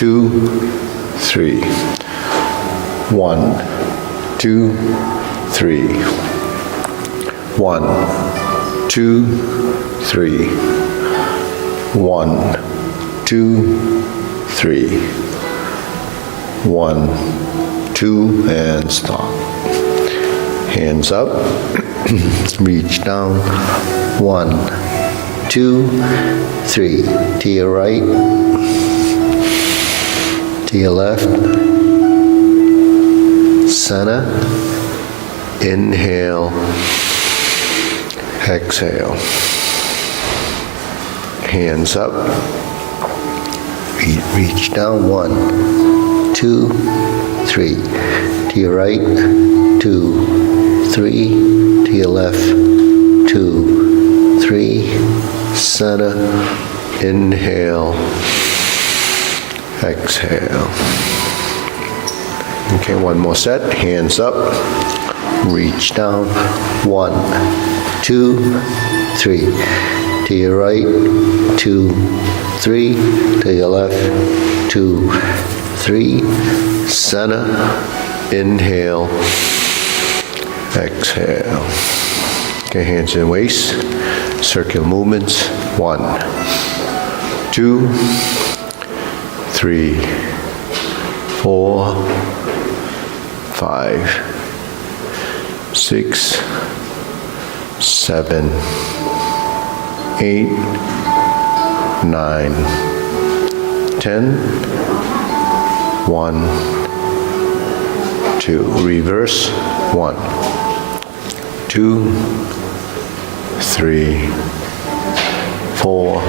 2, 3. 1, 2, 3. 1, 2, 3. 1, 2, 3. 1, 2, and stop. Hands up, reach down. 1, 2, 3. To your right, to your left, center, inhale, exhale. Hands up, reach down. 1, 2, 3. To your right, 2, 3. To your left, 2, 3. Center, inhale, exhale. Okay, one more set. Hands up, reach down. 1, 2, 3. To your right, 2, 3. To your left, 2, 3. Center, inhale, exhale. Okay, hands in waist. Circular movements. 1, 2, 3, 4, 5, 6, 7, 8, 9, 10. 1, 2. Reverse. 1, 2, 3, 4,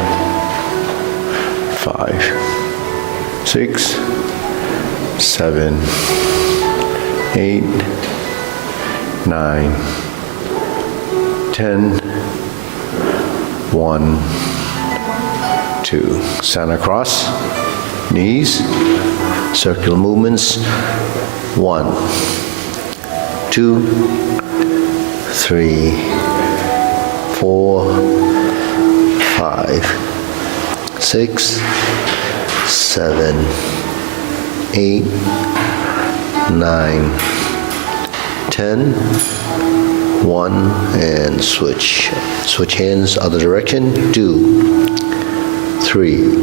5, 6, 7, 8, 9, 10. 1, 2. Center cross, knees, circular movements. 1, 2, 3, 4, 5, 6, 7, 8, 9, 10. 1, and switch. Switch hands other direction. 2, 3,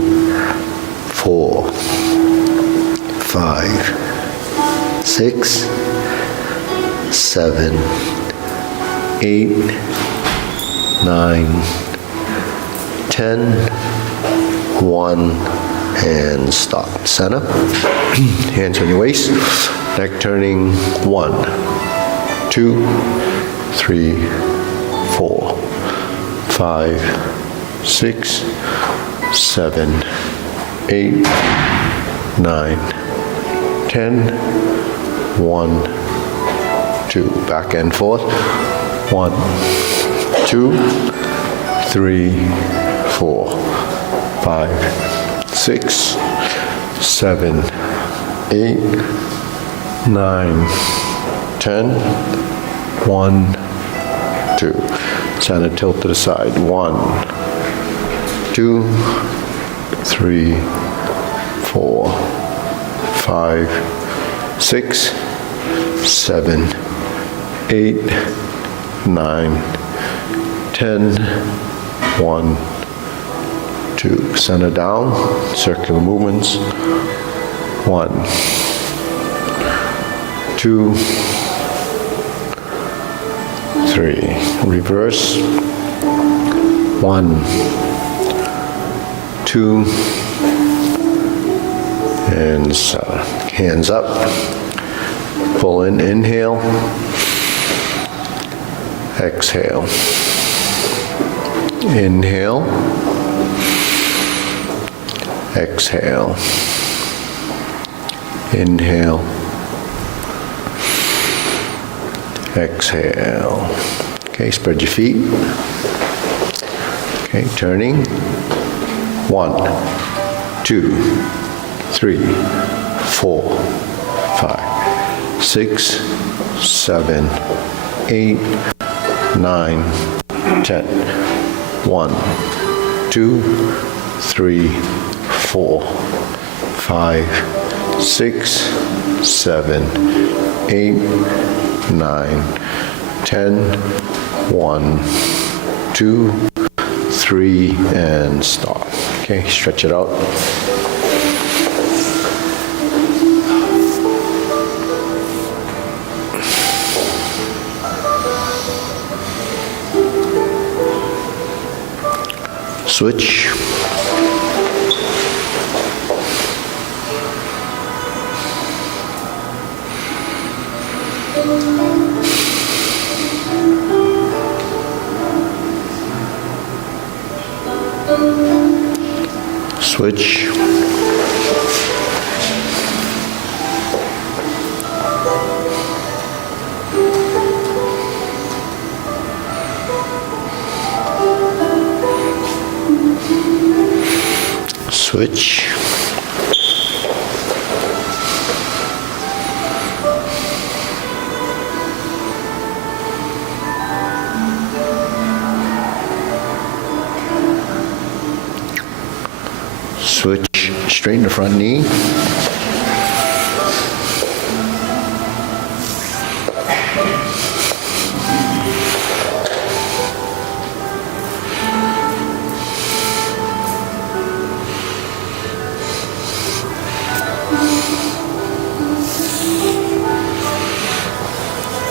4, 5, 6, 7, 8, 9, 10. 1, and stop. Center. Hands on your waist. Neck turning. 1, 2, 3, 4, 5, 6, 7, 8, 9, 10. 1, 2. Back and forth. 1, 2, 3, 4, 5, 6, 7, 8, 9, 10. 1, 2. Center tilt to the side. 1, 2, 3, 4, 5, 6, 7, 8, 9, 10. 1, 2. Center down. Circular movements. 1, 2, 3. Reverse. 1, 2, and hands up. Pull in, inhale. Exhale. Inhale. Exhale. Inhale. Exhale. Okay, spread your feet. Okay, turning. 1, 2, 3, 4, 5, 6, 7, 8, 9, 10. 1, 2, 3, 4, 5, 6, 7, 8, 9, 10, 1, 2, 3, and stop. Okay, stretch it out. Switch. Switch. Switch. Switch, straighten the front knee.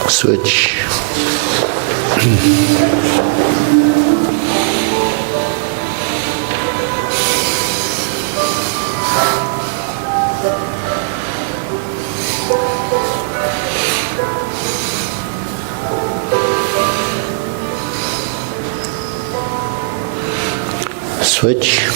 Switch. Switch.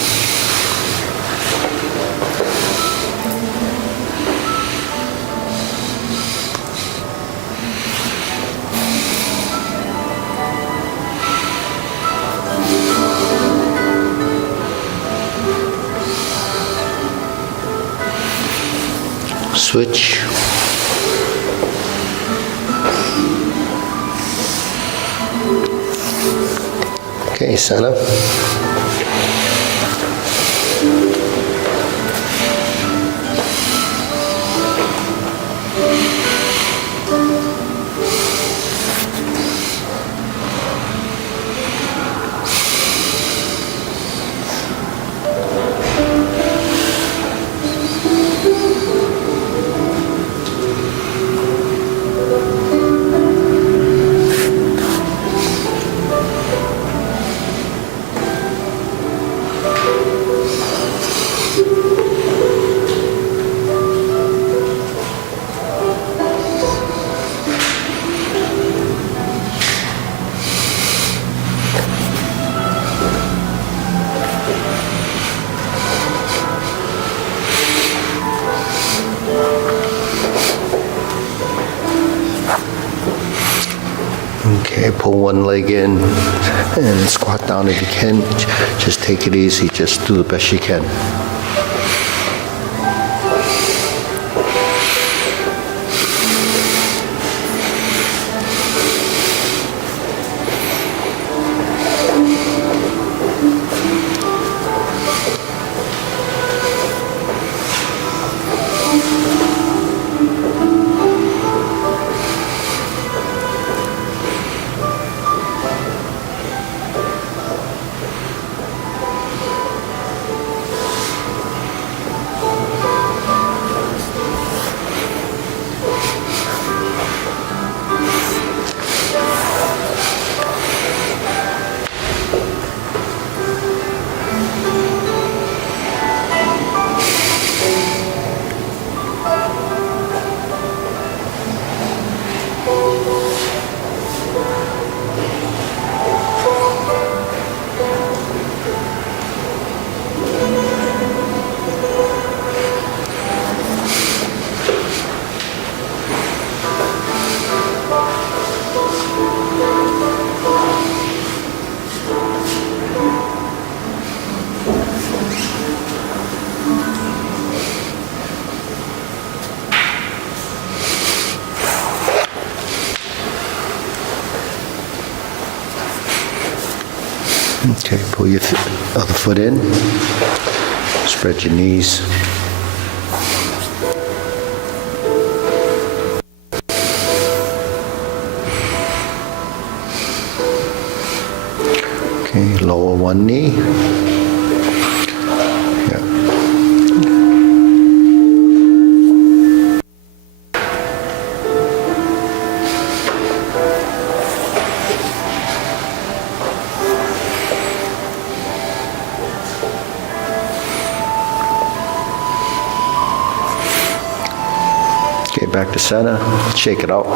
Switch. Okay, center. Okay, pull one leg in and squat down if you can. Just take it easy, just do the best you can. Okay, pull your other foot in, spread your knees. one knee. Yeah. Okay, back to center. Shake it out.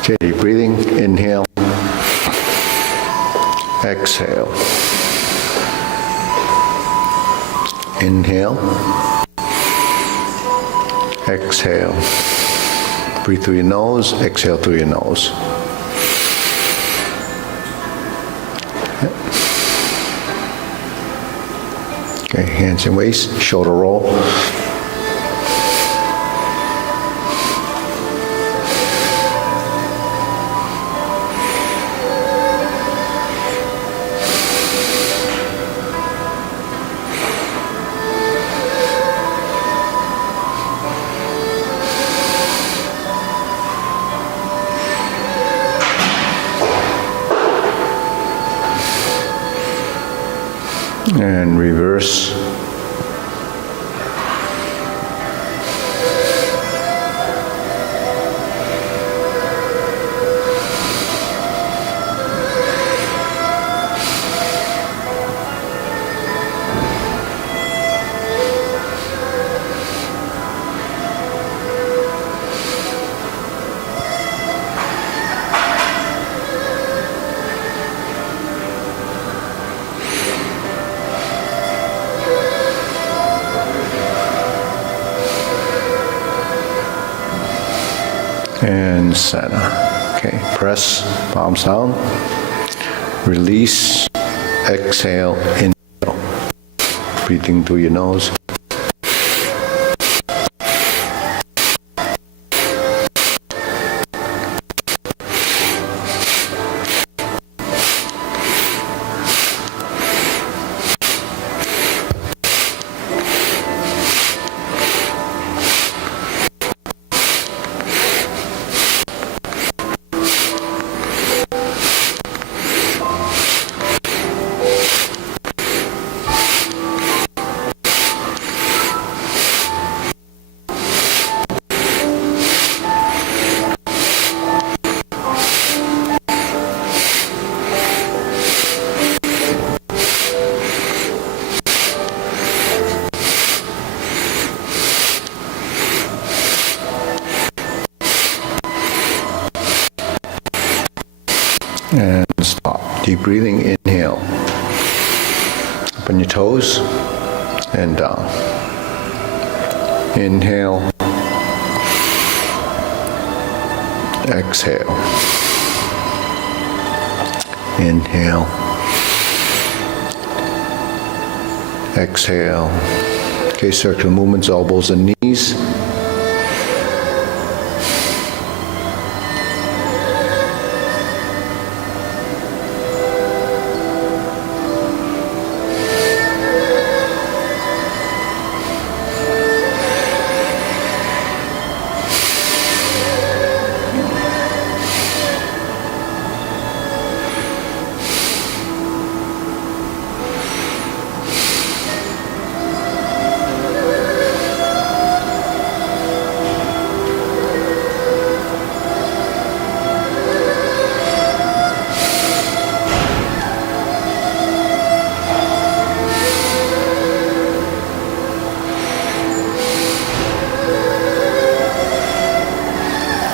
Okay, deep breathing. Inhale. Exhale. Inhale. Exhale. Breathe through your nose. Exhale through your nose. Okay, hands and waist, shoulder roll. And reverse. And center. Okay, press, palms down. Release, exhale, inhale. Breathing through your nose. And stop. Deep breathing, inhale. Open your toes and down. Inhale. Exhale. Inhale. Exhale. Okay, circular movements, elbows and knees.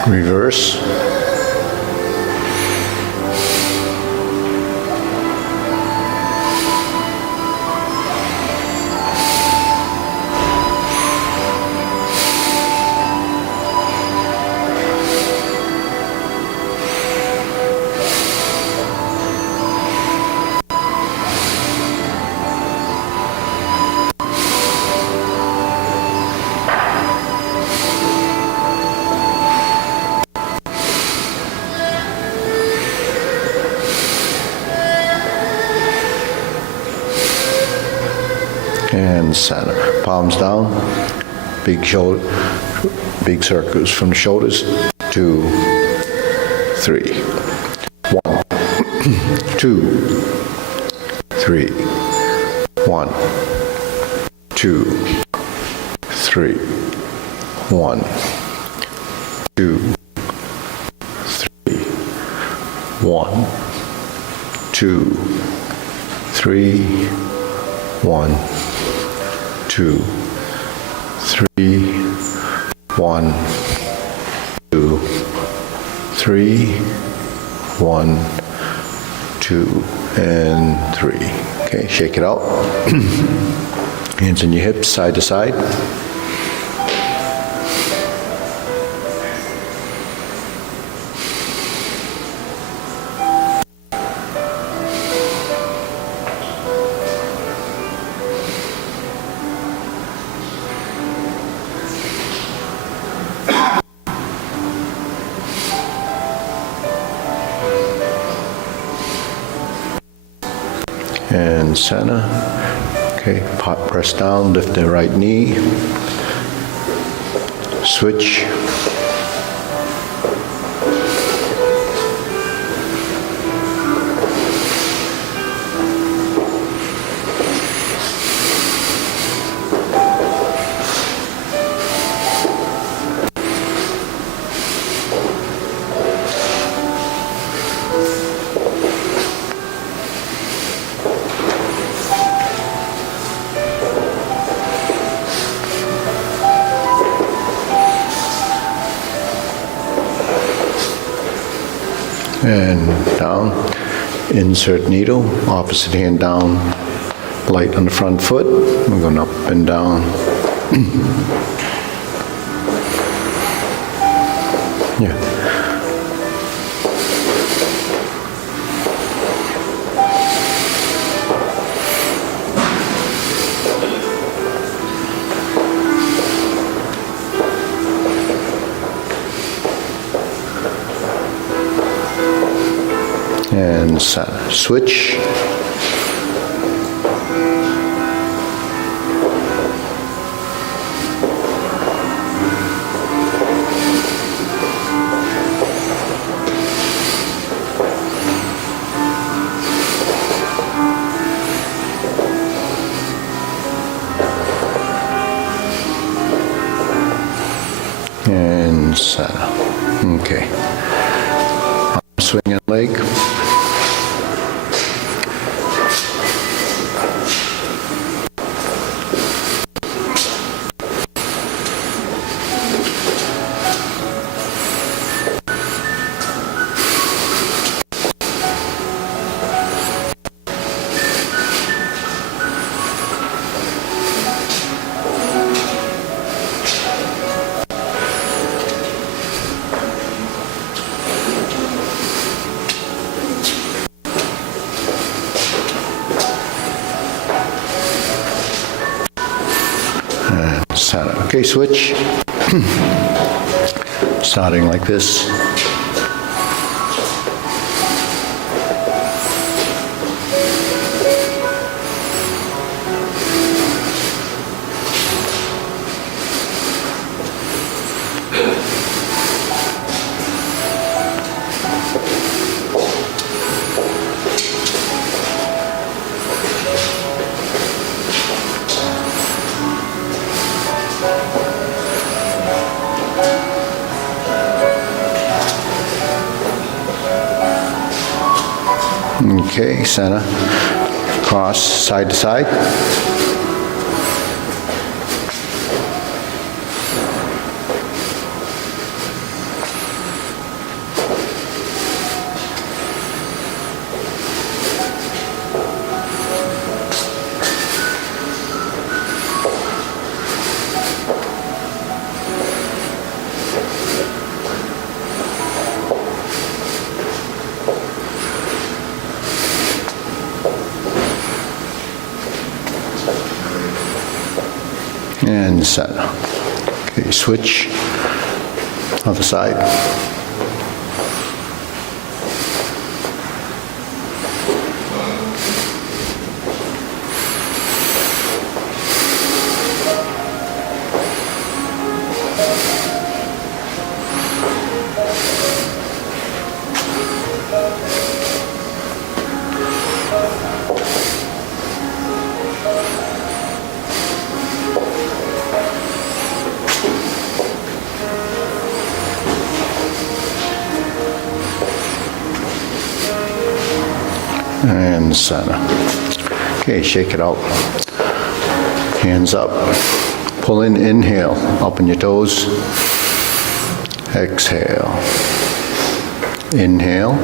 Reverse. And center. Palms down. Big shoulder, big circles from the shoulders. 2, 3. 2, 3, 1, 2, 3, 1, 2, 3, 1, 2, 3, 1, 2, 3, 1, 2, 3, 1, 2, and 3. Okay, shake it out. Hands on your hips, side to side. And center. Okay, press down, lift the right knee. Switch. And down, insert needle, opposite hand down, light on the front foot. We're going up and down. Yeah. And center. Switch. And center. Okay. Swing and leg. Center. Okay, switch. Starting like this. Okay, center, cross, side to side. And center. Okay, switch, other side. and center. Okay, shake it out. Hands up. Pull in, inhale, open your toes. Exhale. Inhale.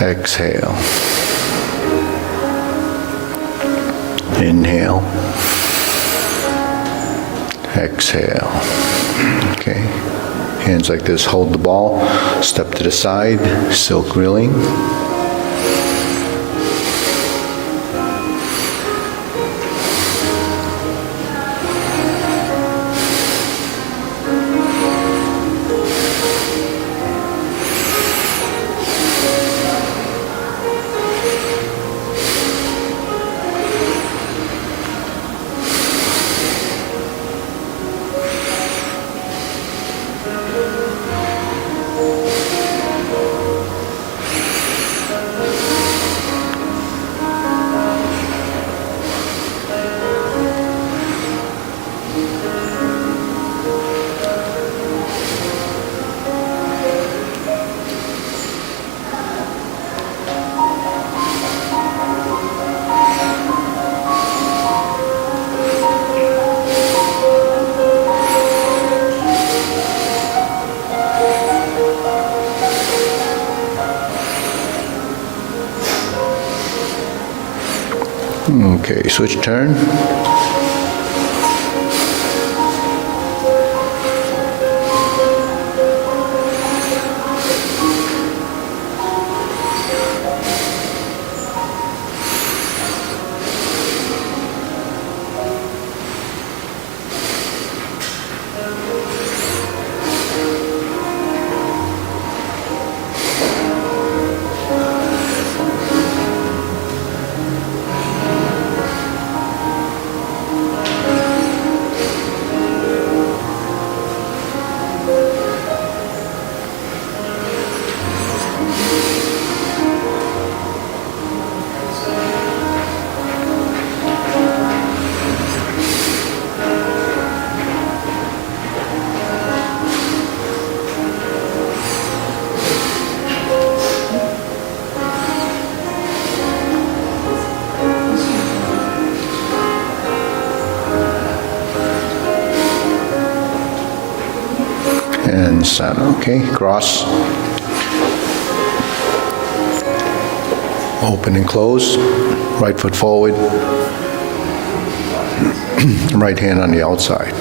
Exhale. Inhale. Exhale. Okay. Hands like this, hold the ball, step to the side, silk reeling. Okay, switch turn. And center, okay, cross. Open and close, right foot forward, right hand on the outside.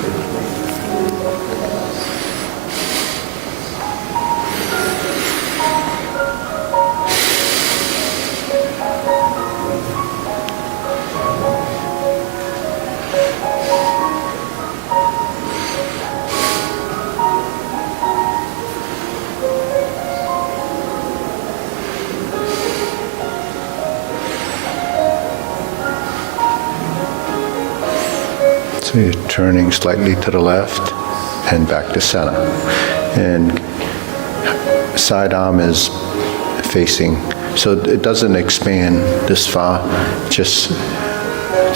So you're turning slightly to the left and back to center. And side arm is facing, so it doesn't expand this far, just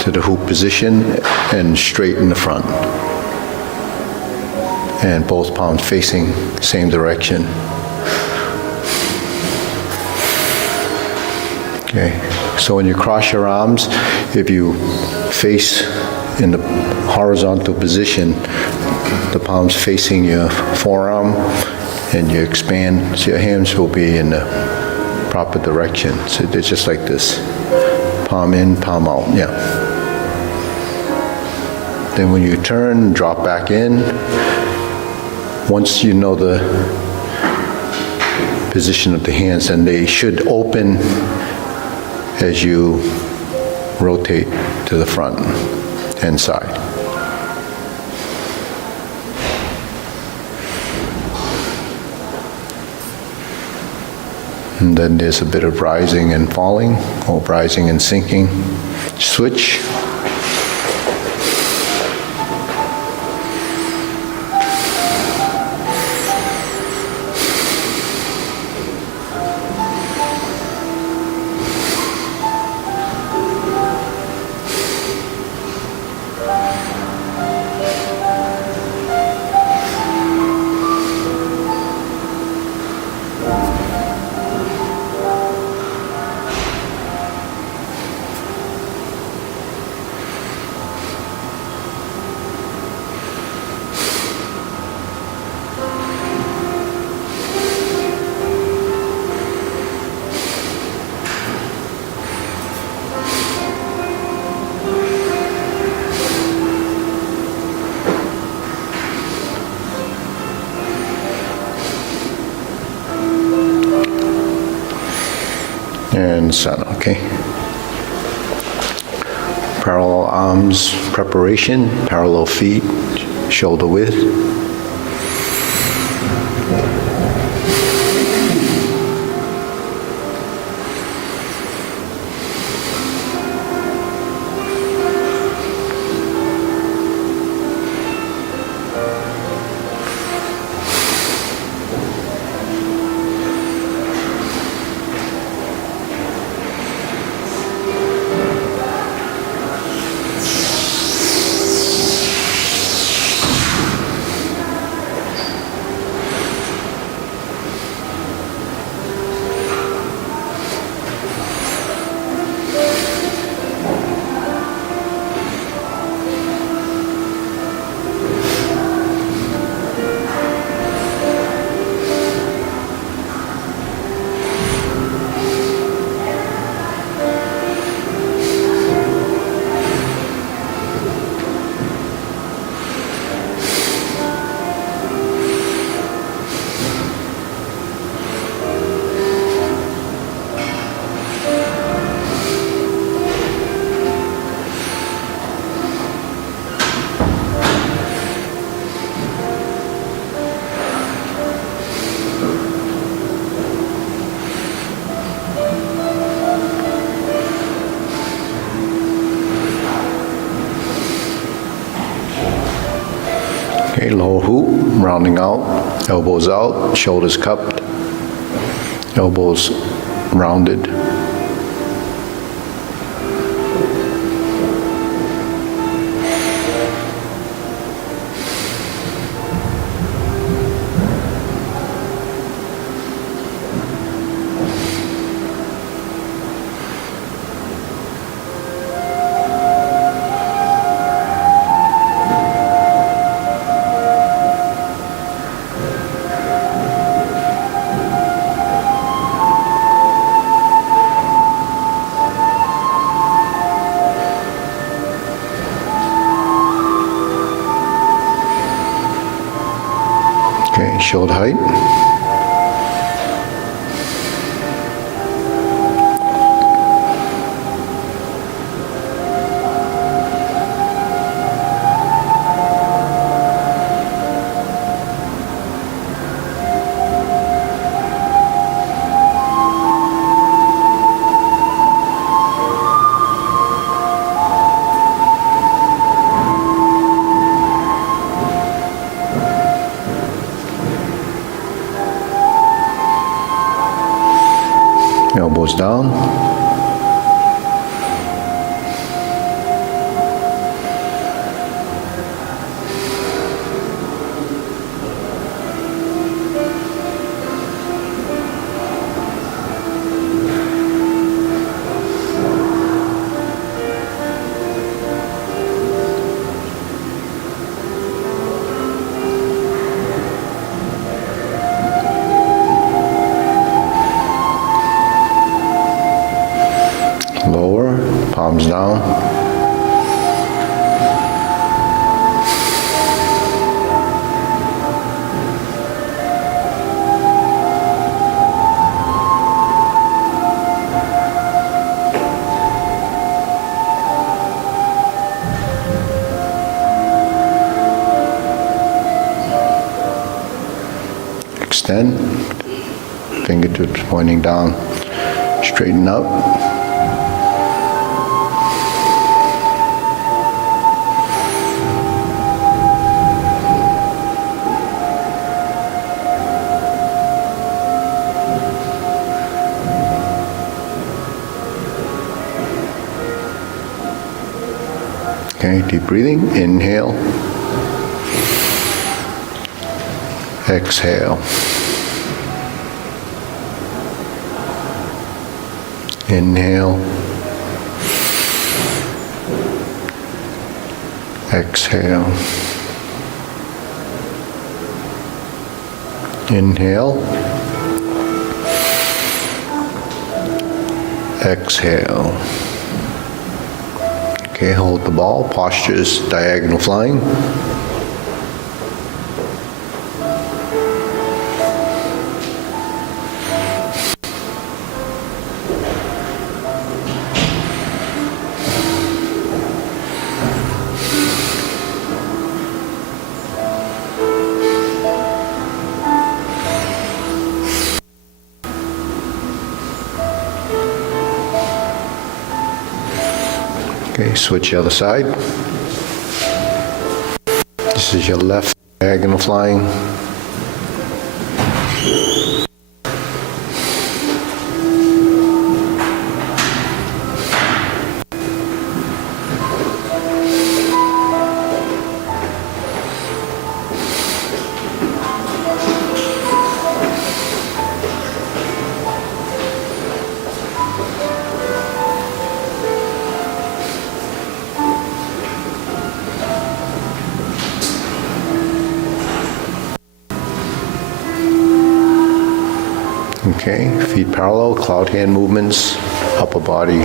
to the hoop position and straight in the front. And both palms facing same direction. Okay, so when you cross your arms, if you face in the horizontal position, the palms facing your forearm, and you expand, so your hands will be in the proper direction. So it's just like this, palm in, palm out, yeah. Then when you turn, drop back in. Once you know the position of the hands, and they should open as you rotate to the front and side. And then there's a bit of rising and falling, or rising and sinking. Switch. and center, okay? Parallel arms preparation, parallel feet, shoulder width. Okay, lower hoop, rounding out, elbows out, shoulders cupped, elbows rounded. Okay, shoulder height. Elbows down. Lower, palms down. Extend, fingertips pointing down, straighten up. Okay, deep breathing, inhale, exhale, inhale, exhale, inhale, exhale. Okay, hold the ball, postures, diagonal flying. Okay, switch the other side. This is your left diagonal flying. Okay, feet parallel, cloud hand movements, upper body.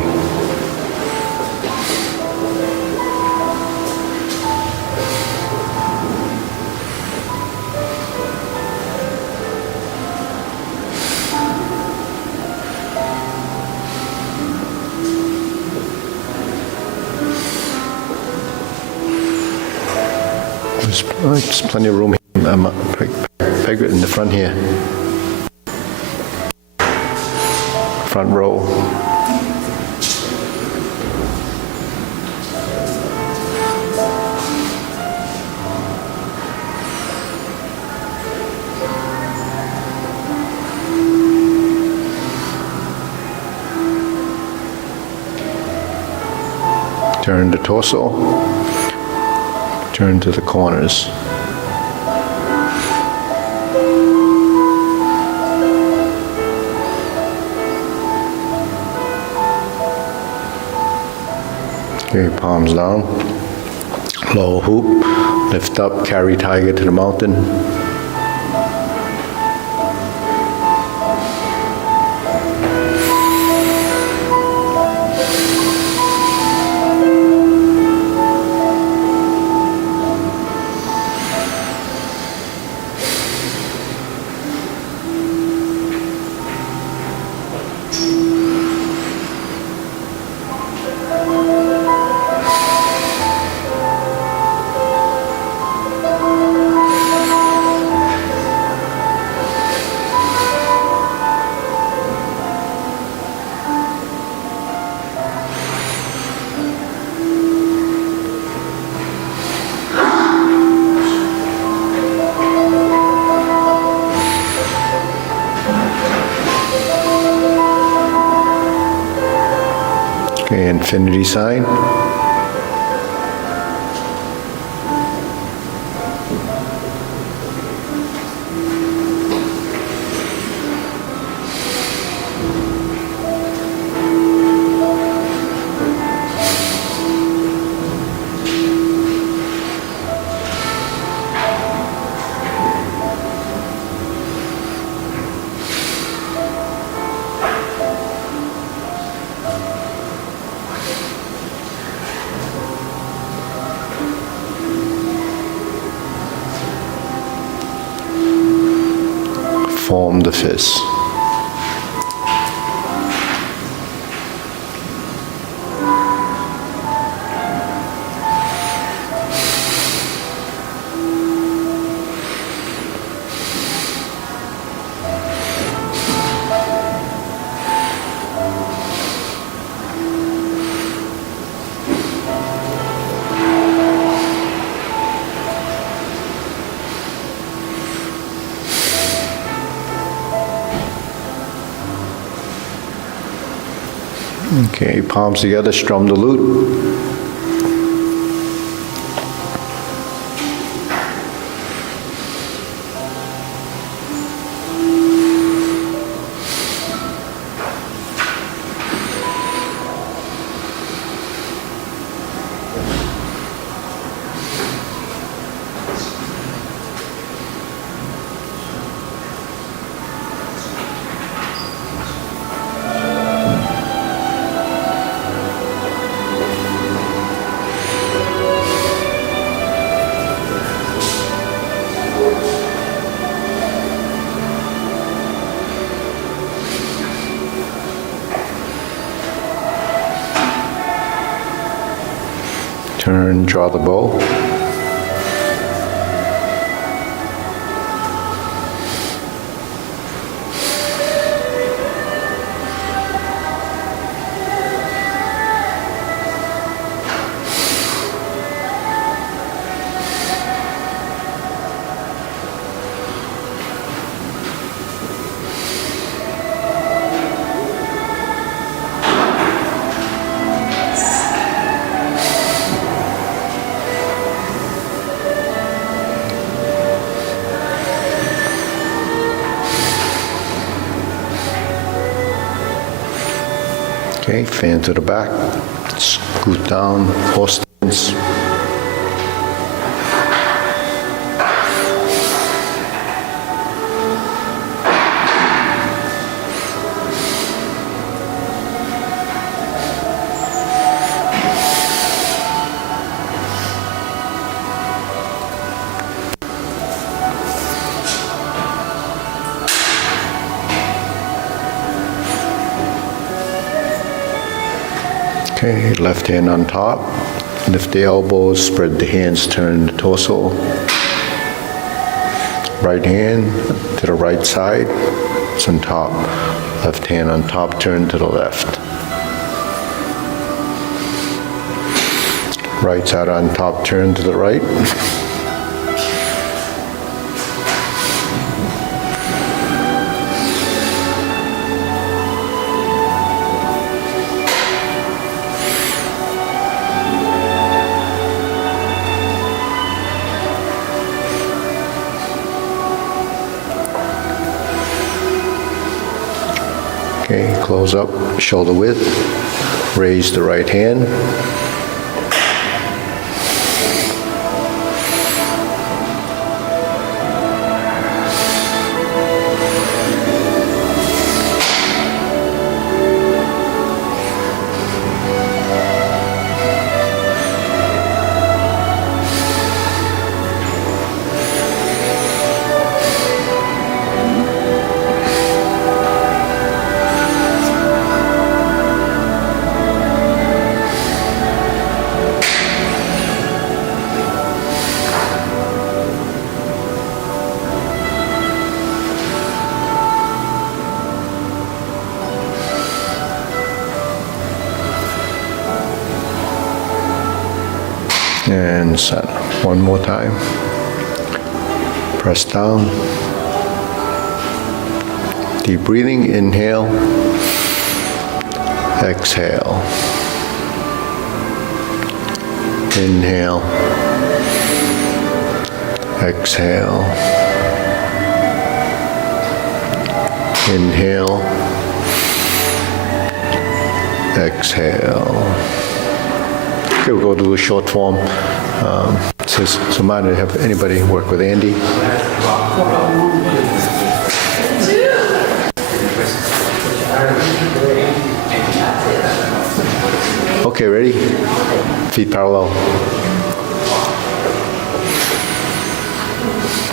There's plenty of room here. Peg it in the front here. Front row. Turn the torso. Turn to the corners. Okay, palms down, lower hoop, lift up, carry tiger to the mountain. Okay, infinity sign. Form the fist. Okay, palms together, strum the lute. Turn, draw the bow. Okay, fan to the back, scoot down, horse stance. Okay, left hand on top, lift the elbows, spread the hands, turn the torso. Right hand to the right side, it's on top. Left hand on top, turn to the left. Right side on top, turn to the right. Okay, close up, shoulder width, raise the right hand. And center. One more time. Press down. Deep breathing, inhale. Exhale. Inhale. Exhale. Inhale. Exhale. Okay, we'll go to a short form. So mind to have anybody work with Andy. Okay, ready? Feet parallel.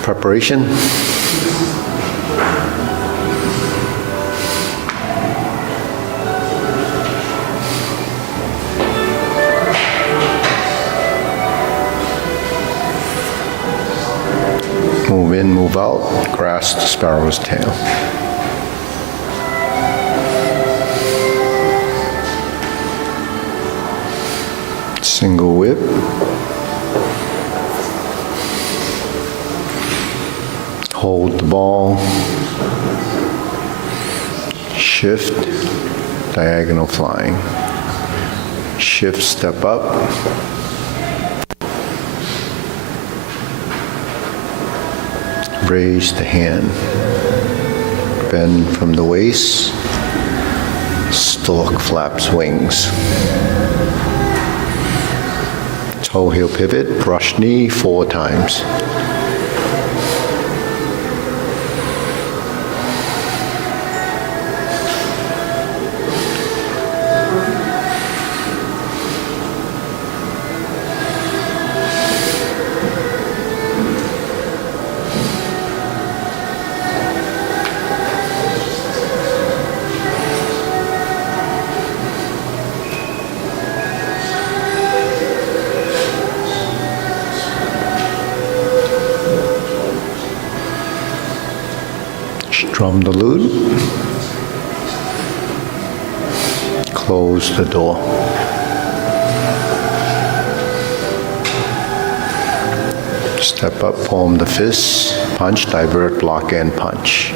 Preparation. Move in, move out, grasp the sparrow's tail. Single whip. Hold the ball. Shift, diagonal flying. Shift, step up. Raise the hand. Bend from the waist. Stork flaps wings. Toe heel pivot, brush knee 4 times. Strum the lute. Close the door. Step up, palm the fists, punch, divert, block, and punch.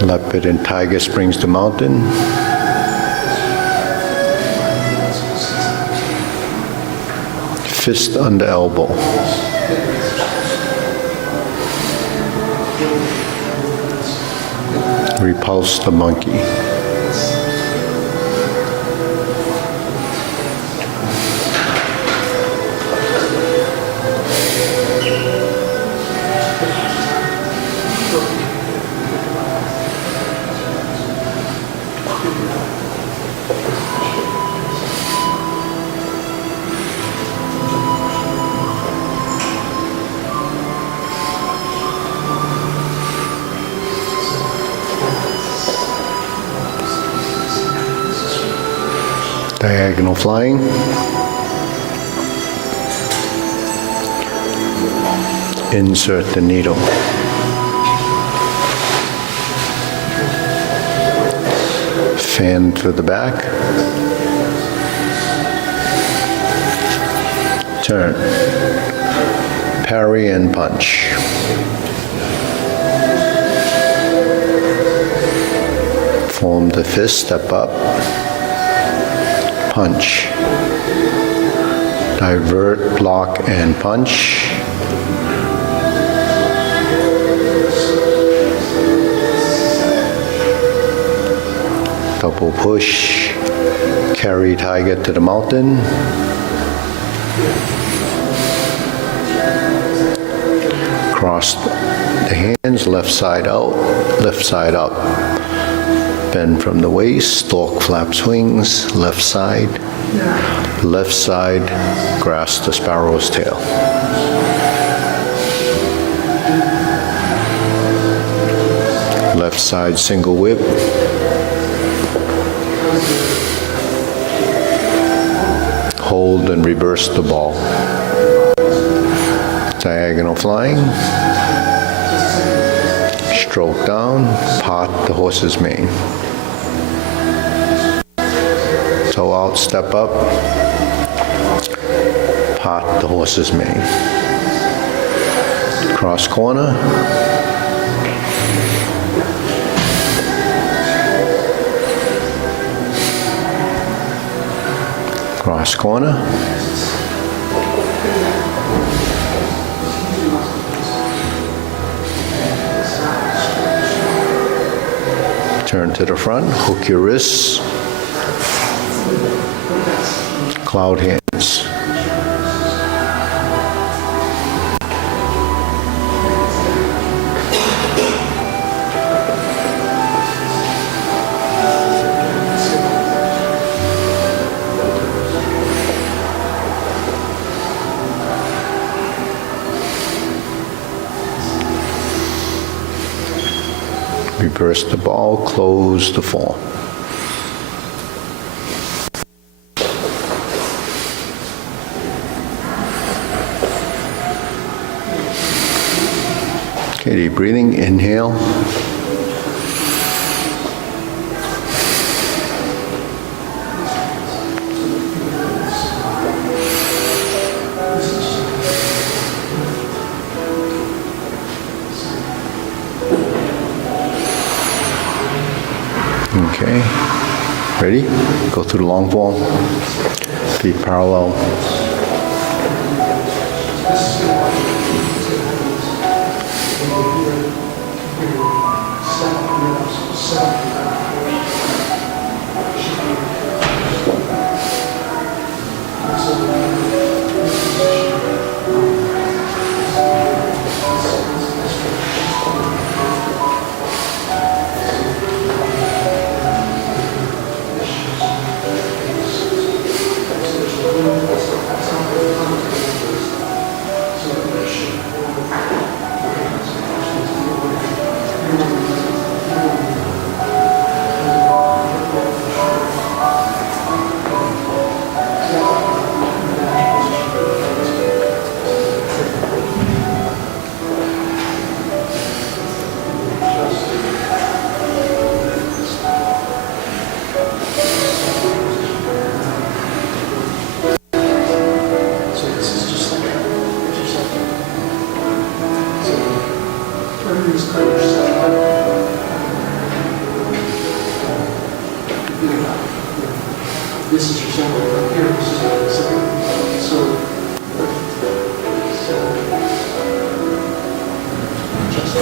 Leopard and tiger springs to mountain. Fist under elbow. repulse the monkey. Diagonal flying. Insert the needle. Fan to the back. Turn. Parry and punch. Form the fist, step up. Punch. Divert, block, and punch. Double push. Carry tiger to the mountain. Cross the hands, left side out, left side up. Bend from the waist, stalk flaps wings, left side, grasp the sparrow's tail. Left side single whip. Hold and reverse the ball. Diagonal flying. Stroke down, part the horse's mane. Toe out, step up, part the horse's mane. Cross corner. Cross corner. Turn to the front, hook your wrists, cloud hands. Reverse the ball, close the form. Okay, deep breathing, inhale. Okay, ready? Go through the long form, feet parallel. This is your center right here. This is your center. So, just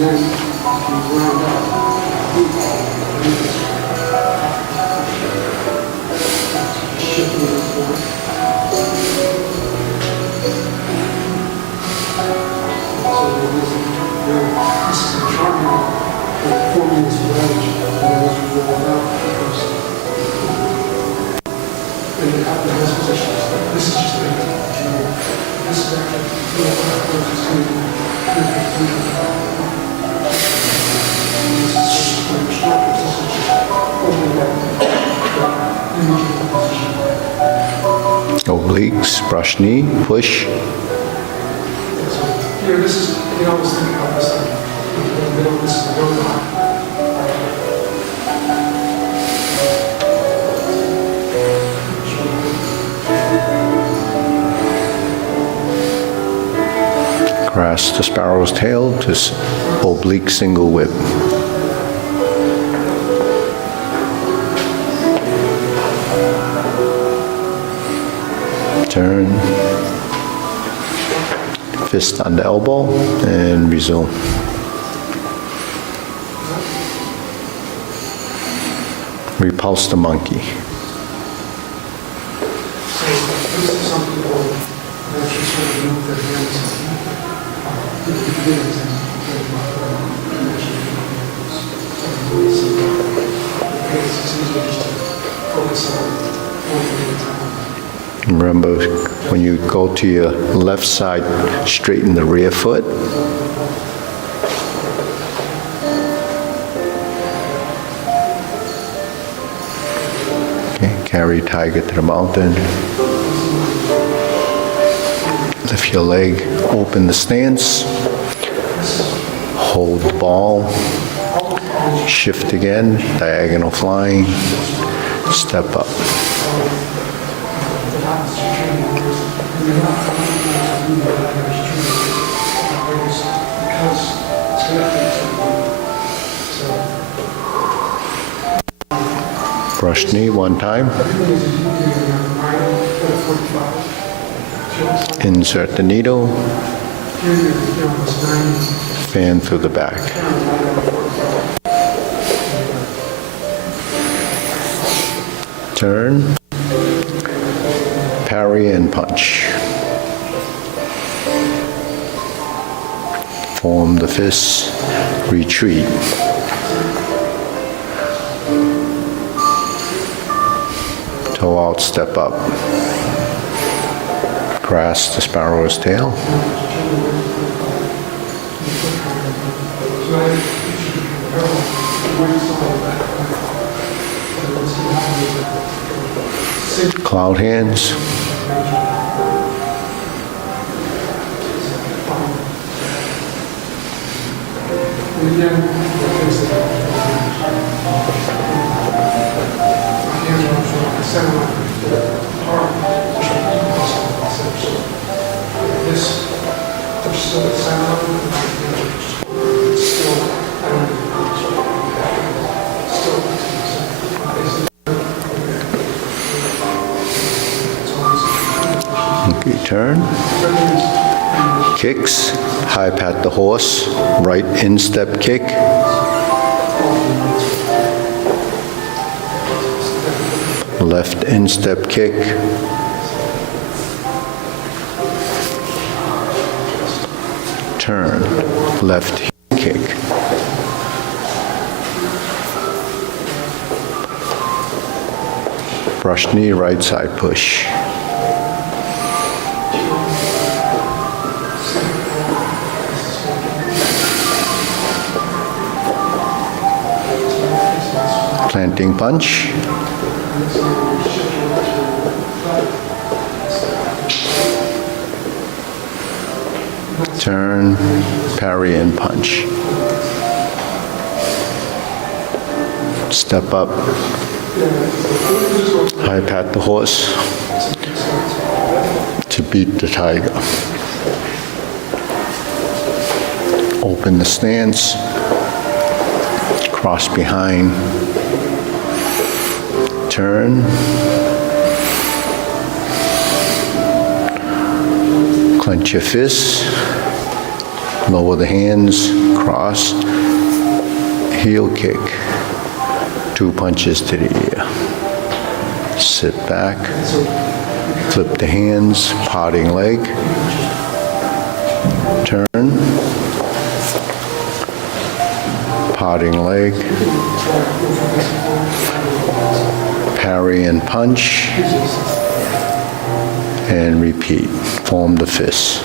then if you round up, shift moving forward. So this is a chart now for forming this wedge, and as you roll it out, it goes. And you have the best positions. This is just a this is actually Obliques, brush knee, push. Here, this is, you always think about this thing. In the middle, this is the road. Cross the sparrow's tail to oblique single whip. Turn. Fist on the elbow and resume. Repulse the monkey. So this is some people that actually sort of move their hands. Remember, when you go to your left side, straighten the rear foot. Okay, carry tiger to the mountain. Lift your leg, open the stance. Hold the ball. Shift again, diagonal flying. Step up. Brush knee one time. Insert the needle. Fan through the back. Turn. Parry and punch. Form the fists. Retreat. Toe out, step up. Grasp the sparrow's tail. Cloud hands. Okay, turn. Kicks. High pat the horse. Right instep kick. Left instep kick. Turn. Left heel kick. Brush knee, right side push. Planting punch. Turn, parry and punch. Step up. High pat the horse to beat the tiger. Open the stance. Cross behind. Turn. Clench your fists. Lower the hands, cross, heel kick, 2 punches to the ear. Sit back, flip the hands, parting leg, turn, parting leg, parry and punch, and repeat. Form the fist.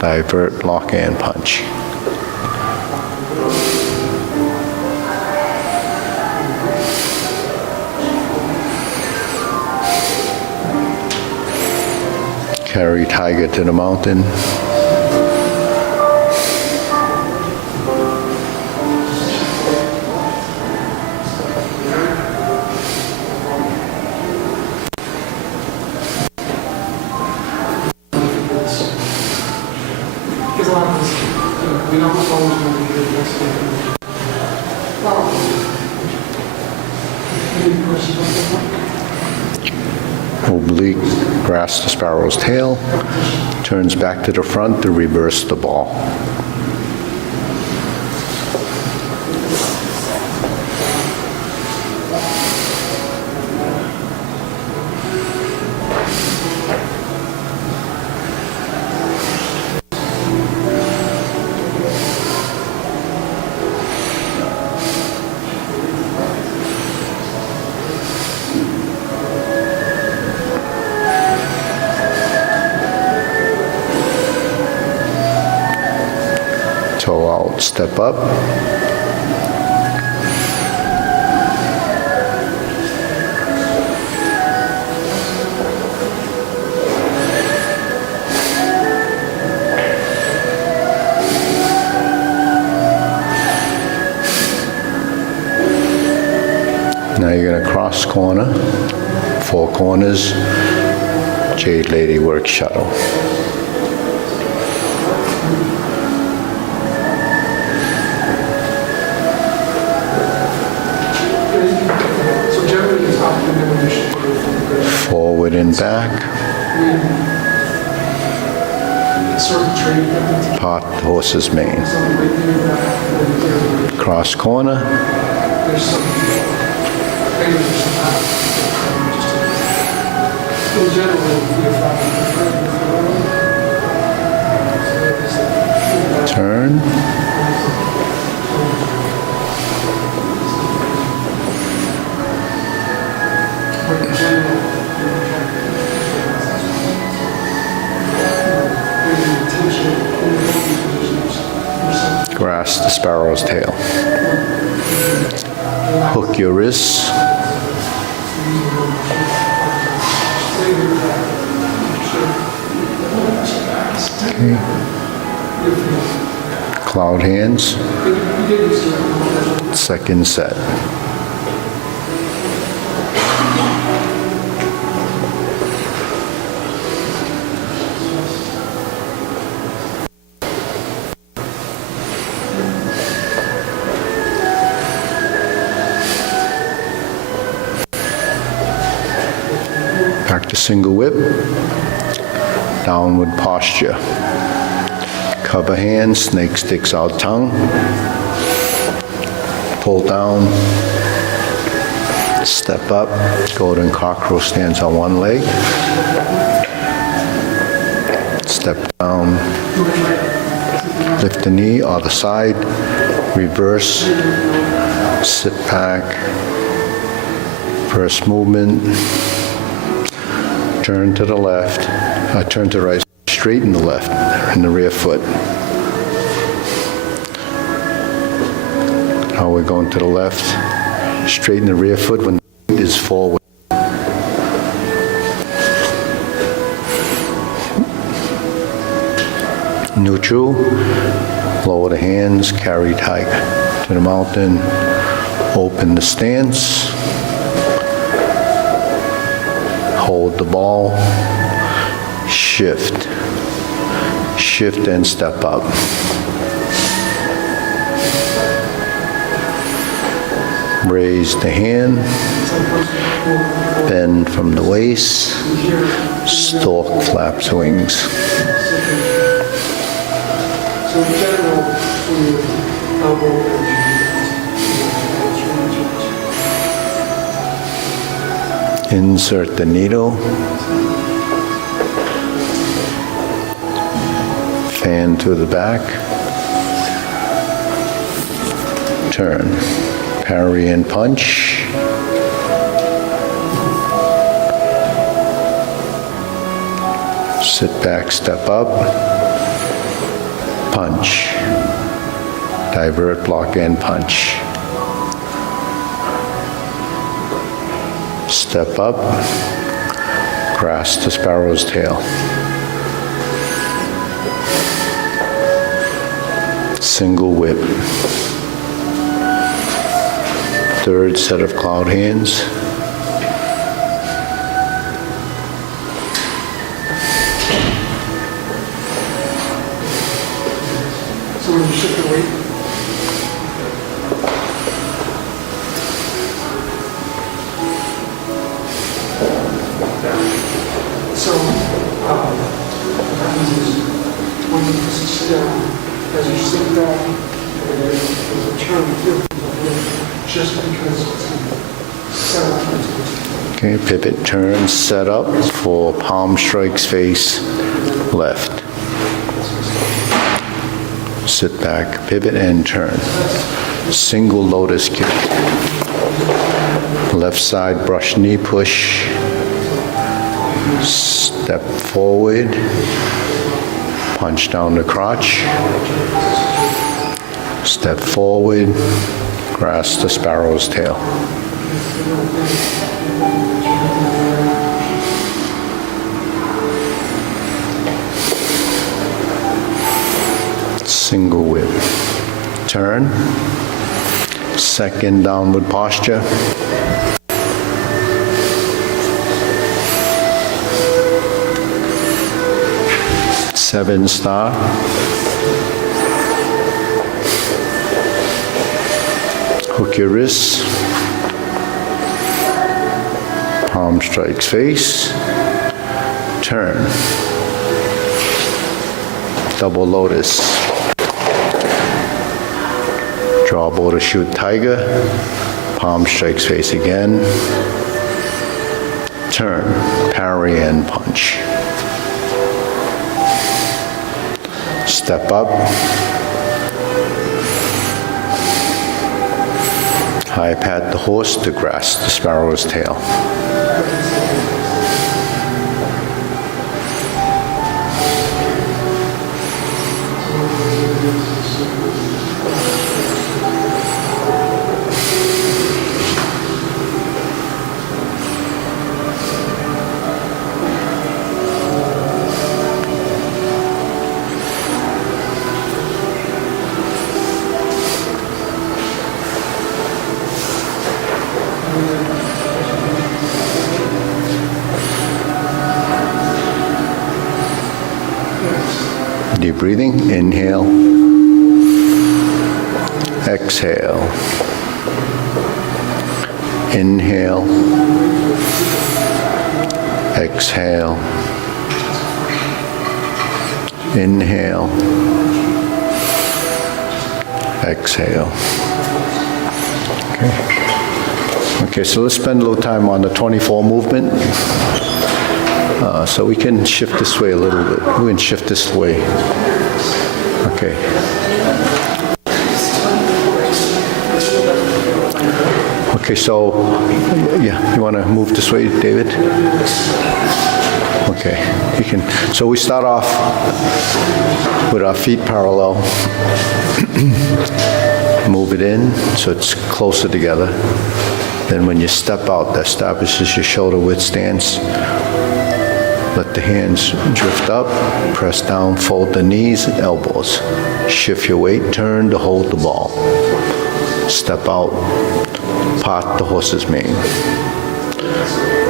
Divert, lock, and punch. Carry tiger to the mountain. Because a lot of this, we don't always want to do the next thing. Any questions on that? Oblique, grasp the sparrow's tail, turns back to the front to reverse the ball. Toe out, step up. Now you're going to cross corner, 4 corners, Jade Lady work shuttle. So generally, it's not the demolition. Forward and back, Sort of trade that part the horse's mane. on the way there, back, Cross corner, there's some, maybe there's some, in general, it would be a factor. turn, But in general, maybe intention, in the focus positions, there's some grasp the sparrow's tail. Hook your wrists, cloud hands, second set. Back to single whip, downward posture. Cover hands, snake sticks out tongue. Pull down, step up, golden cockroach stands on one leg. Step down, lift the knee, other side, reverse, sit back, first movement, turn to the left, turn to the right, straighten the left and the rear foot. Now we're going to the left, straighten the rear foot when the feet is forward. Neutral, lower the hands, carry tiger to the mountain, open the stance, hold the ball, shift, shift and step up. Raise the hand, bend from the waist, Stork flaps wings. So in general, when you elbow edge, Insert the needle. Fan to the back. Turn. Parry and punch. Sit back, step up. Punch. Divert, block, and punch. Step up. Grasp the sparrow's tail. Single whip. Third set of cloud hands. so when you shift the weight, so what happens is when you sit down, as you sit back, there's a turn here, just because it's set up into this. Okay, pivot, turn, set up for palm strikes face left. Sit back, pivot, and turn. Single lotus kick. Left side brush knee push. Step forward. Punch down the crotch. Step forward. Grasp the sparrow's tail. Single whip. Turn. Second downward posture. Seven star. Hook your wrists. Palm strikes face. Turn. Double lotus. Draw bow to shoot tiger. Palm strikes face again. Turn. Parry and punch. Step up. High pat the horse to grasp the sparrow's tail. Deep breathing. Inhale. Exhale. Inhale. Exhale. Inhale. Exhale. Okay. Okay, so let's spend a little time on the 24 movement. So we can shift this way a little bit. We can shift this way. Okay. Okay, so, yeah, you want to move this way, David? Okay, you can. So we start off with our feet parallel. Move it in so it's closer together. Then when you step out, that establishes your shoulder width stance. Let the hands drift up, press down, fold the knees and elbows. Shift your weight, turn to hold the ball. Step out, part the horse's mane.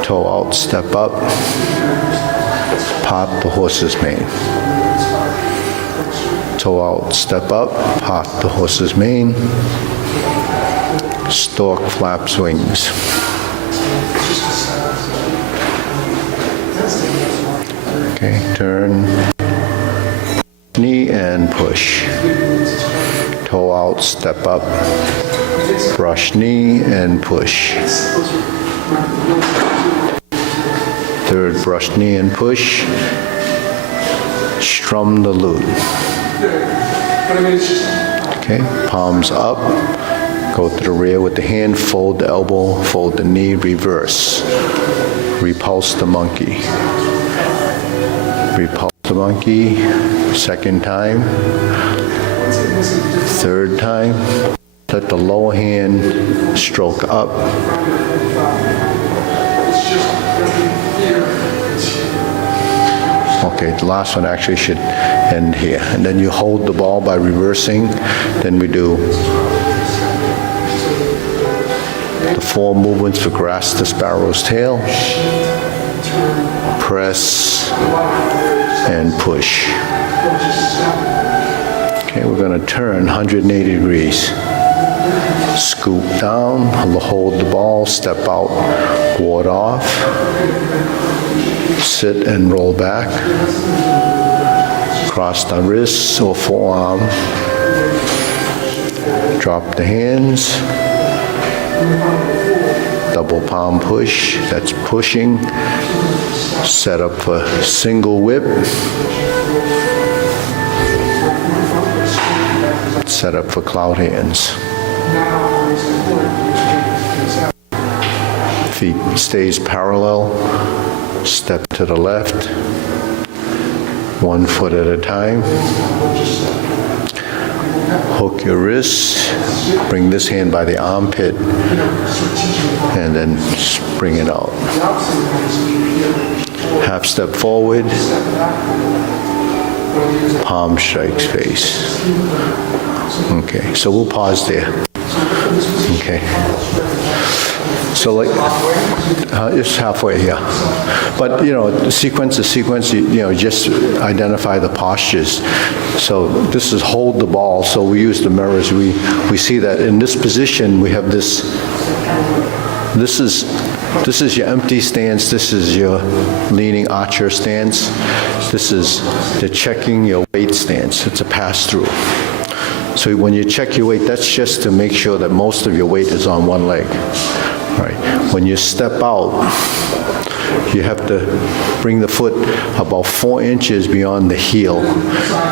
Toe out, step up, part the horse's mane. Toe out, step up, part the horse's mane. Stork flaps wings. Okay, turn, knee and push. Toe out, step up, brush knee and push. Third, brush knee and push. Strum the lute. Okay, palms up. Go to the rear with the hand, fold the elbow, fold the knee, reverse. Repulse the monkey. Repulse the monkey. Second time. Third time. Let the lower hand stroke up. Okay, the last one actually should end here. And then you hold the ball by reversing. Then we do the 4 movements for grasp the sparrow's tail. Press and push. Okay, we're going to turn 180 degrees. Scoop down, hold the ball, step out, ward off. Sit and roll back. Cross the wrists or forearm. Drop the hands. Double palm push, that's pushing. Set up for single whip. Set up for cloud hands. Feet stays parallel. Step to the left. 1 foot at a time. Hook your wrists. Bring this hand by the armpit. And then bring it out. Half step forward. Palm strikes face. Okay, so we'll pause there. Okay. So like, it's halfway here. But, sequence to sequence, just identify the postures. So this is hold the ball, so we use the mirrors. We see that in this position, we have this is your empty stance, this is your leaning archer stance, this is the checking your weight stance. It's a pass-through. So when you check your weight, that's just to make sure that most of your weight is on one leg. Right. When you step out, you have to bring the foot about 4 inches beyond the heel.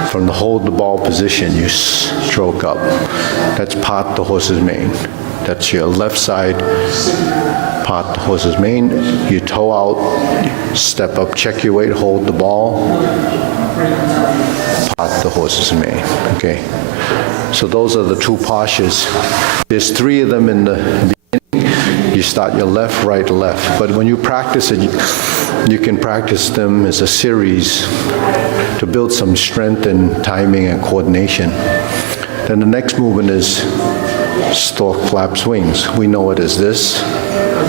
From the hold the ball position, you stroke up. That's part the horse's mane. That's your left side, part the horse's mane. You toe out, step up, check your weight, hold the ball, part the horse's mane. Okay. So those are the 2 postures. There's 3 of them in the beginning. You start your left, right, left. But when you practice it, you can practice them as a series to build some strength and timing and coordination. Then the next movement is stork flaps wings. We know it as this,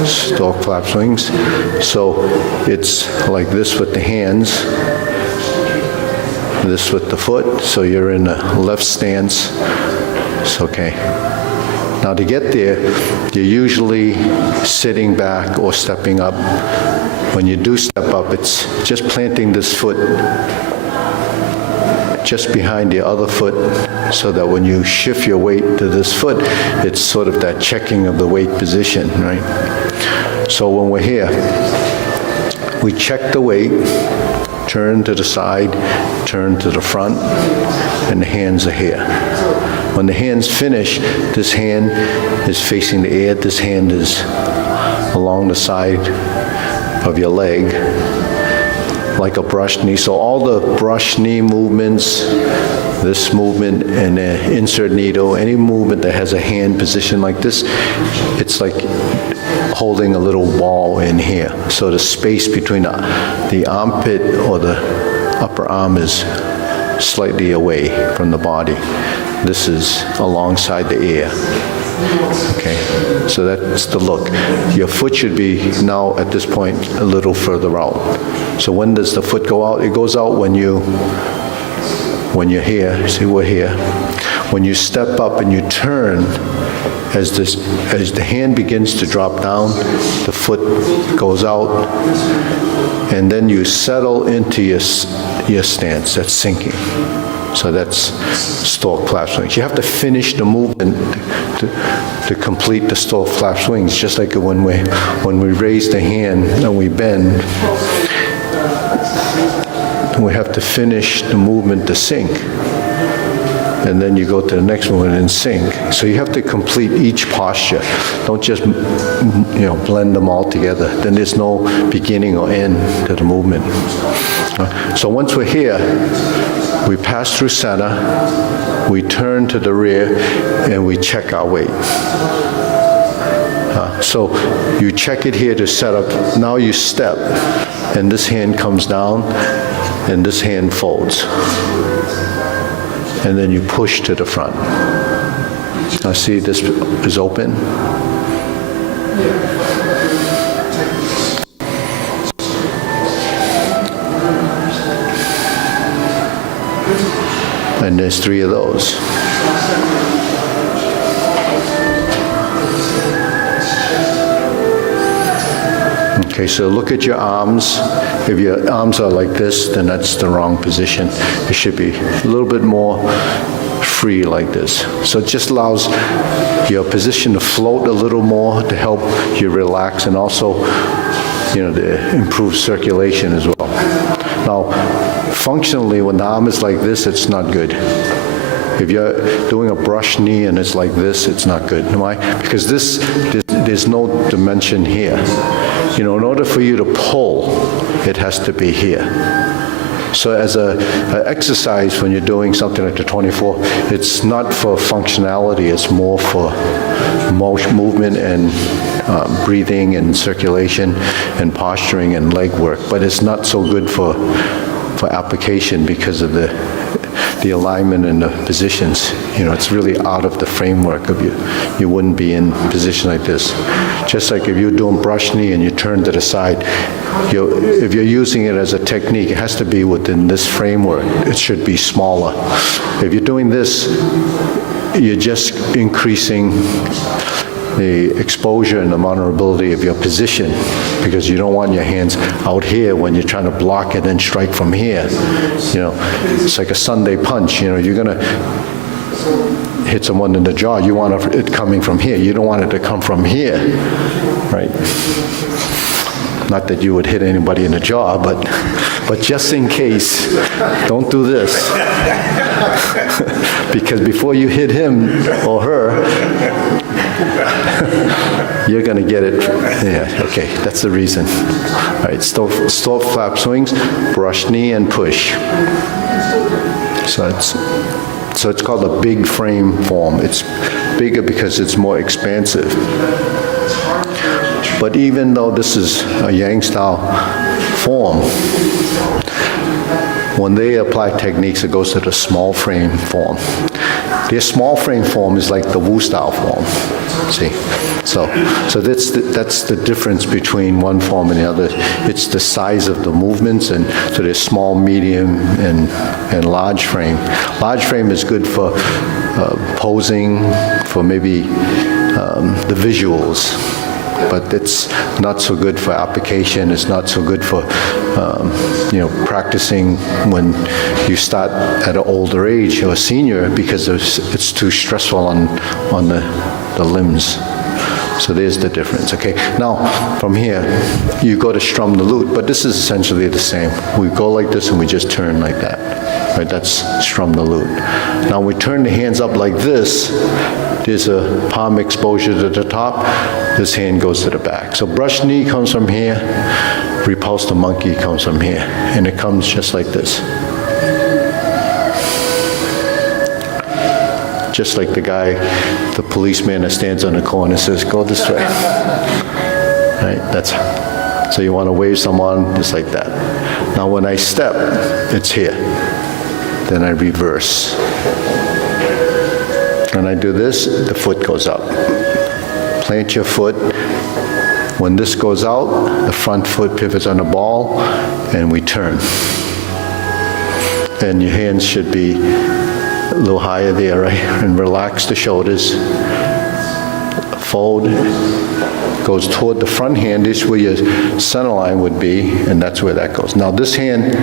stork flaps wings. So it's like this with the hands, this with the foot. So you're in a left stance. It's okay. Now to get there, you're usually sitting back or stepping up. When you do step up, it's just planting this foot just behind the other foot so that when you shift your weight to this foot, it's sort of that checking of the weight position, right? So when we're here, we check the weight, turn to the side, turn to the front, and the hands are here. When the hands finish, this hand is facing the air, this hand is along the side of your leg, like a brush knee. So all the brush knee movements, this movement, and insert needle, any movement that has a hand position like this, it's like holding a little ball in here. So the space between the armpit or the upper arm is slightly away from the body. This is alongside the ear. Okay, so that's the look. Your foot should be now at this point a little further out. So when does the foot go out? It goes out when you're here. See, we're here. When you step up and you turn as the hand begins to drop down, the foot goes out, and then you settle into your stance. That's sinking. So that's stalk flap swings. You have to finish the movement to complete the stalk flap swings, just like when we raise the hand and we bend. We have to finish the movement to sink. And then you go to the next movement and sink. So you have to complete each posture. Don't just, blend them all together. Then there's no beginning or end to the movement. So once we're here, we pass through center, we turn to the rear, and we check our weight. So you check it here to set up. Now you step, and this hand comes down, and this hand folds. And then you push to the front. Now see, this is open. And there's 3 of those. Okay, so look at your arms. If your arms are like this, then that's the wrong position. It should be a little bit more free like this. So it just allows your position to float a little more to help you relax, and also, to improve circulation as well. Now, functionally, when the arm is like this, it's not good. If you're doing a brush knee and it's like this, it's not good. Why? Because there's no dimension here. In order for you to pull, it has to be here. So as an exercise, when you're doing something like the 24, it's not for functionality, it's more for movement and breathing and circulation and posturing and leg work. But it's not so good for application because of the alignment and the positions. It's really out of the framework of you. You wouldn't be in a position like this. Just like if you're doing brush knee and you turn to the side, if you're using it as a technique, it has to be within this framework. It should be smaller. If you're doing this, you're just increasing the exposure and the vulnerability of your position, because you don't want your hands out here when you're trying to block it and strike from here. It's like a Sunday punch. You're going to hit someone in the jaw. You want it coming from here. You don't want it to come from here, right? Not that you would hit anybody in the jaw, but just in case, don't do this. Because before you hit him or her, you're going to get it. Yeah, okay, that's the reason. All right, stalk flap swings, brush knee, and push. So it's called a big frame form. It's bigger because it's more expansive. But even though this is a Yang style form, when they apply techniques, it goes to the small frame form. Their small frame form is like the Wu style form. See, so that's the difference between one form and the other. It's the size of the movements, and so there's small, medium, and large frame. Large frame is good for posing, for maybe the visuals. But it's not so good for application. It's not so good for, practicing when you start at an older age or a senior, because it's too stressful on the limbs. So there's the difference, okay? Now, from here, you go to strum the lute, but this is essentially the same. We go like this and we just turn like that, right? That's strum the lute. Now, we turn the hands up like this. There's a palm exposure to the top. This hand goes to the back. So brush knee comes from here. Repulse the monkey comes from here. And it comes just like this. Just like the policeman that stands on the corner and says, go this way. Right? So you want to wave someone just like that. Now when I step, it's here. Then I reverse. When I do this, the foot goes up. Plant your foot. When this goes out, the front foot pivots on the ball, and we turn. And your hands should be a little higher there, right? And relax the shoulders. fold, goes toward the front hand. This is where your center line would be, and that's where that goes. Now this hand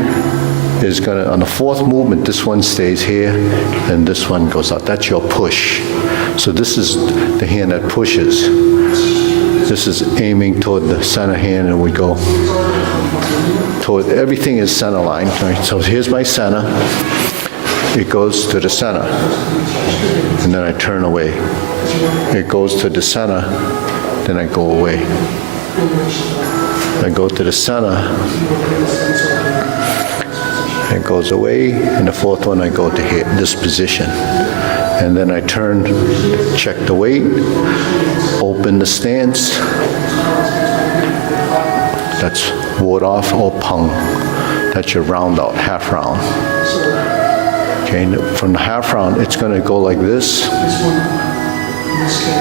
is gonna, on the fourth movement, this one stays here, and this one goes out. That's your push. So this is the hand that pushes. This is aiming toward the center hand, and we go toward, everything is center line, right? So here's my center. It goes to the center, and then I turn away. It goes to the center, then I go away. I go to the center, it goes away, and the fourth one I go to here, this position. And then I turn, check the weight, open the stance. That's ward off or pung. That's your round out, half round. Okay, from the half round, it's going to go like this.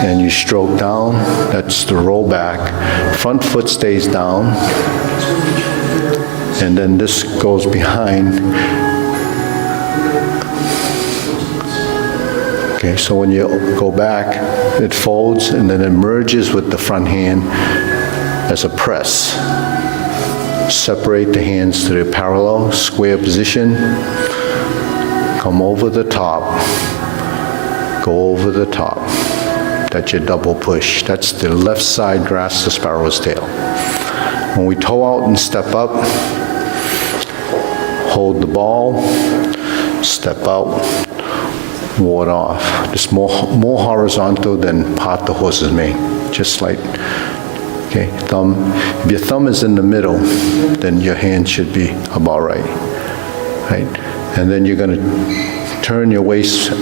And you stroke down, that's the roll back. Front foot stays down. And then this goes behind. Okay, so when you go back, it folds and then it merges with the front hand as a press. Separate the hands to the parallel, square position. Come over the top. Go over the top. That's your double push. That's the left side grasp the sparrow's tail. When we toe out and step up, hold the ball, step out, ward off. It's more horizontal than part the horse's mane. Just like, okay, thumb. If your thumb is in the middle, then your hand should be about right. Right? And then you're going to turn your waist,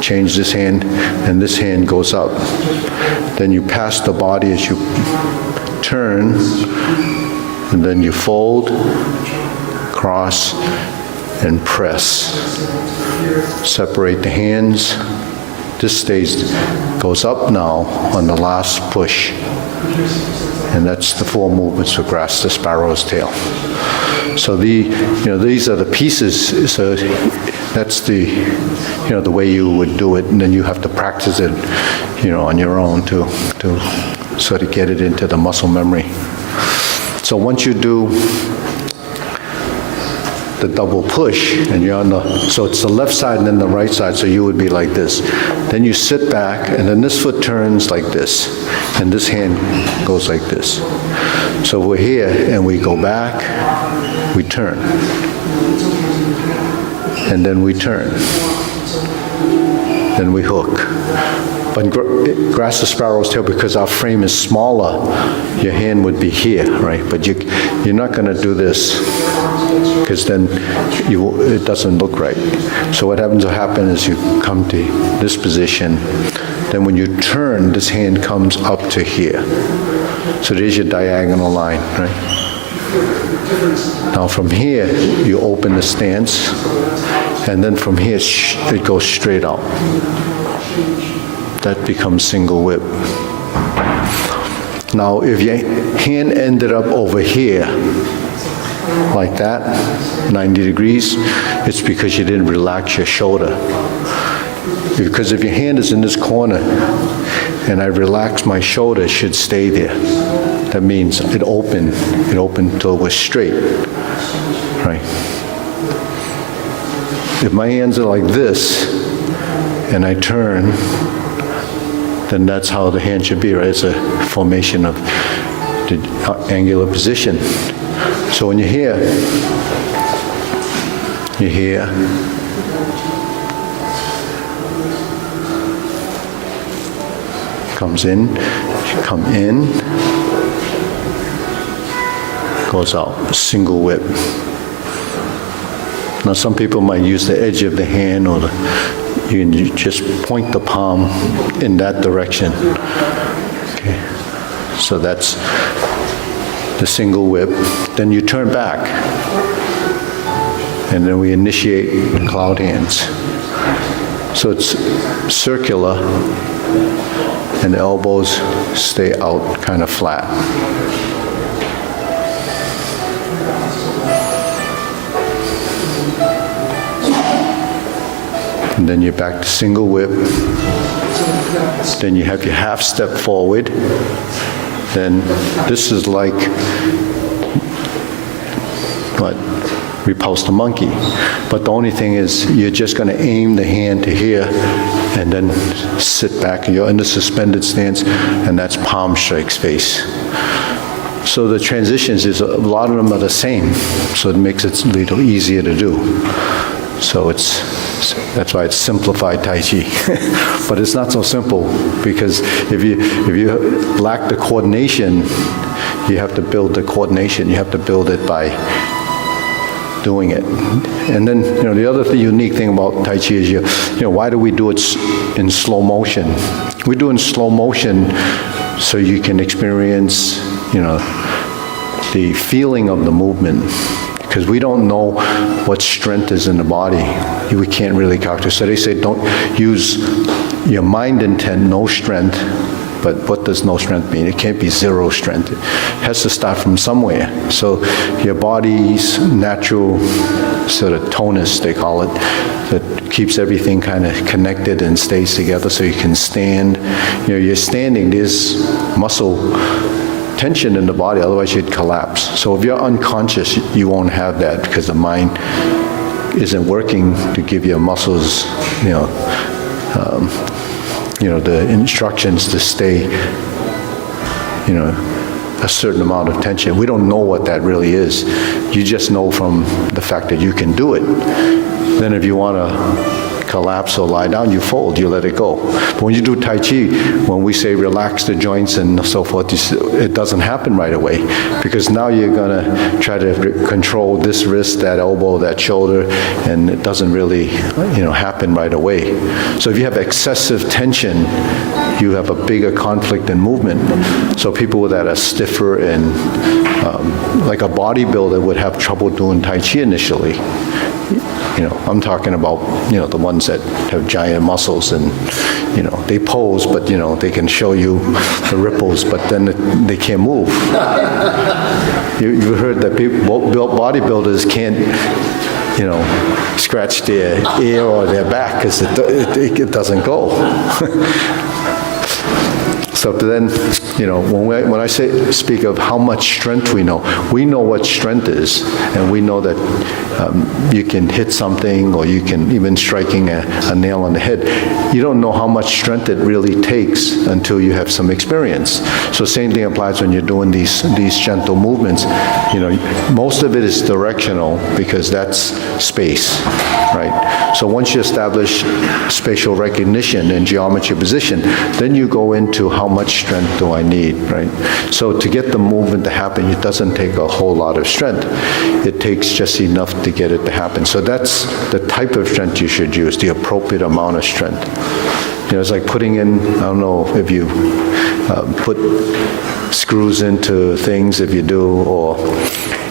change this hand, and this hand goes up. Then you pass the body as you turn, and then you fold, cross, and press. Separate the hands. This goes up now on the last push. And that's the 4 movements to grasp the sparrow's tail. So these are the pieces. So that's the way you would do it, and then you have to practice it, on your own to sort of get it into the muscle memory. So once you do the double push, and you're on so it's the left side and then the right side, so you would be like this. Then you sit back, and then this foot turns like this, and this hand goes like this. So we're here, and we go back, we turn, and then we turn, then we hook. But grasp the sparrow's tail, because our frame is smaller, your hand would be here, right? But you're not going to do this, because then it doesn't look right. So what will happen is you come to this position, then when you turn, this hand comes up to here. So there's your diagonal line, right? Now from here, you open the stance, and then from here, it goes straight out. That becomes single whip. Now, if your hand ended up over here, like that, 90 degrees, it's because you didn't relax your shoulder. Because if your hand is in this corner, and I relax my shoulder, it should stay there. That means it opened till it was straight, right? If my hands are like this, and I turn, then that's how the hand should be, right? It's a formation of the angular position. So when you're here, comes in, come in, goes out, single whip. Now some people might use the edge of the hand, or you can just point the palm in that direction. Okay, so that's the single whip. Then you turn back, and then we initiate the cloud hands. So it's circular, and the elbows stay out kind of flat. and then you're back to single whip. Then you have your half step forward. Then this is like, what, repulse the monkey. But the only thing is, you're just going to aim the hand to here, and then sit back. You're in the suspended stance, and that's palm strikes face. So the transitions, a lot of them are the same, so it makes it a little easier to do. So that's why it's simplified Tai Chi. But it's not so simple, because if you lack the coordination, you have to build the coordination. You have to build it by doing it. And then, the other unique thing about Tai Chi is, why do we do it in slow motion? We do it in slow motion so you can experience, the feeling of the movement. Because we don't know what strength is in the body. We can't really calculate. So they say don't use your mind intent, no strength. But what does no strength mean? It can't be zero strength. It has to start from somewhere. So your body's natural sort of tonus, they call it, that keeps everything kind of connected and stays together so you can stand. You're standing, there's muscle tension in the body, otherwise you'd collapse. So if you're unconscious, you won't have that, because the mind isn't working to give your muscles, the instructions to stay, a certain amount of tension. We don't know what that really is. You just know from the fact that you can do it. Then if you want to collapse or lie down, you fold, you let it go. But when you do Tai Chi, when we say relax the joints and so forth, it doesn't happen right away, because now you're going to try to control this wrist, that elbow, that shoulder, and it doesn't really, happen right away. So if you have excessive tension, you have a bigger conflict in movement. So people that are stiffer and like a bodybuilder would have trouble doing Tai Chi initially. I'm talking about, the ones that have giant muscles and, they pose, but, they can show you the ripples, but then they can't move. You've heard that bodybuilders can't, scratch their ear or their back because it doesn't go. So then, when I speak of how much strength we know what strength is, and we know that you can hit something, or you can even striking a nail on the head. You don't know how much strength it really takes until you have some experience. So same thing applies when you're doing these gentle movements. Most of it is directional, because that's space, right? So once you establish spatial recognition and geometry position, then you go into how much strength do I need, right? So to get the movement to happen, it doesn't take a whole lot of strength. It takes just enough to get it to happen. So that's the type of strength you should use, the appropriate amount of strength. It's like putting in, I don't know if you put screws into things, if you do,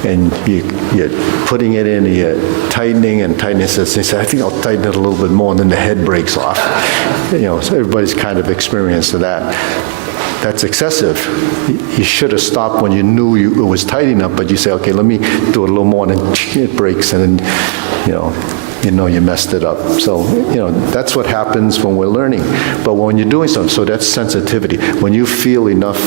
and you're putting it in, you're tightening and tightening. So they say, I think I'll tighten it a little bit more, and then the head breaks off. So everybody's kind of experienced that. That's excessive. You should have stopped when you knew it was tight enough, but you say, okay, let me do it a little more, and then it breaks, and then, you messed it up. So, that's what happens when we're learning. But when you're doing something, so that's sensitivity. When you feel enough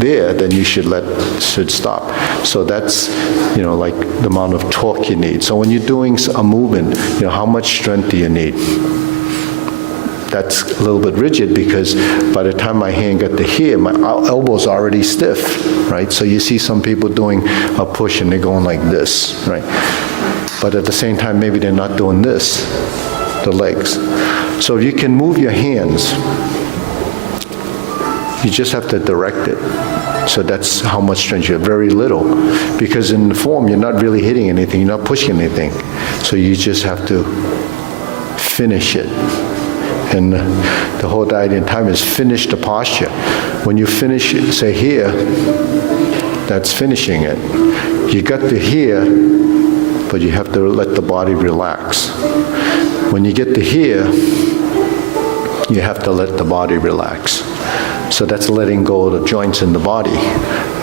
there, then you should stop. So that's, like the amount of torque you need. So when you're doing a movement, how much strength do you need? That's a little bit rigid, because by the time my hand got to here, my elbow's already stiff, right? So you see some people doing a push and they're going like this, right? But at the same time, maybe they're not doing this, the legs. So if you can move your hands, you just have to direct it. So that's how much strength you have, very little. Because in the form, you're not really hitting anything, you're not pushing anything. So you just have to finish it. And the whole idea in time is finish the posture. When you finish it, say here, that's finishing it. You got to here, but you have to let the body relax. When you get to here, you have to let the body relax. So that's letting go of the joints in the body.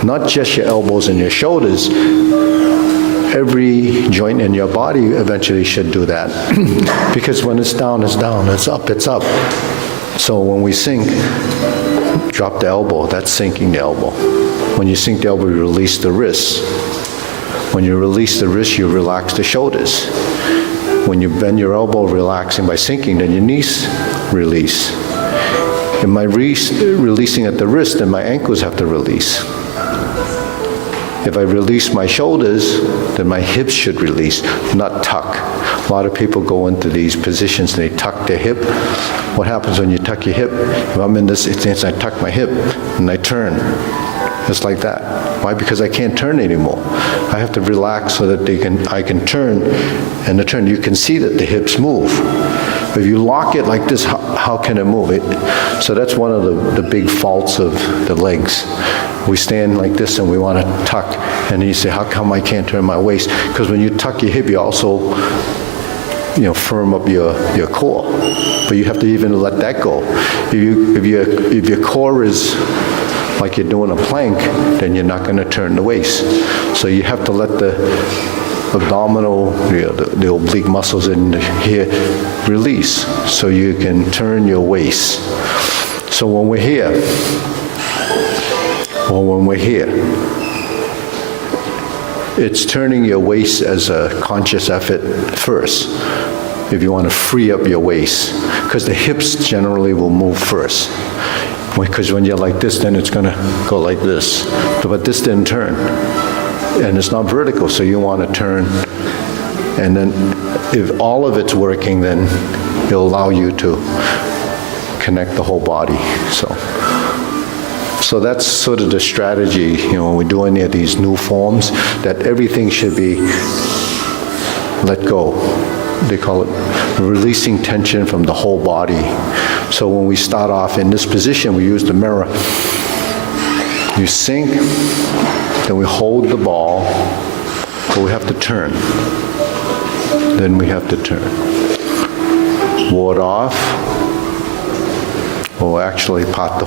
Not just your elbows and your shoulders. every joint in your body eventually should do that. Because when it's down, it's down. It's up, it's up. So when we sink, drop the elbow, that's sinking the elbow. When you sink the elbow, you release the wrists. When you release the wrist, you relax the shoulders. When you bend your elbow, relaxing by sinking, then your knees release. If my releasing at the wrist, then my ankles have to release. If I release my shoulders, then my hips should release, not tuck. A lot of people go into these positions and they tuck their hip. What happens when you tuck your hip? If I'm in this stance, I tuck my hip and I turn. It's like that. Why? Because I can't turn anymore. I have to relax so that I can turn, and the turn, you can see that the hips move. If you lock it like this, how can it move? So that's one of the big faults of the legs. We stand like this and we want to tuck, and you say, how come I can't turn my waist? Because when you tuck your hip, you also, firm up your core. But you have to even let that go. If your core is like you're doing a plank, then you're not going to turn the waist. So you have to let the abdominal, the oblique muscles in here release so you can turn your waist. So when we're here, it's turning your waist as a conscious effort first, if you want to free up your waist, because the hips generally will move first. Because when you're like this, then it's going to go like this. But this didn't turn. And it's not vertical, so you want to turn. And then if all of it's working, then it'll allow you to connect the whole body. So that's sort of the strategy, when we do any of these new forms, that everything should be let go. They call it releasing tension from the whole body. So when we start off in this position, we use the mirror. You sink, then we hold the ball, but we have to turn. Then we have to turn. Ward off, or actually part the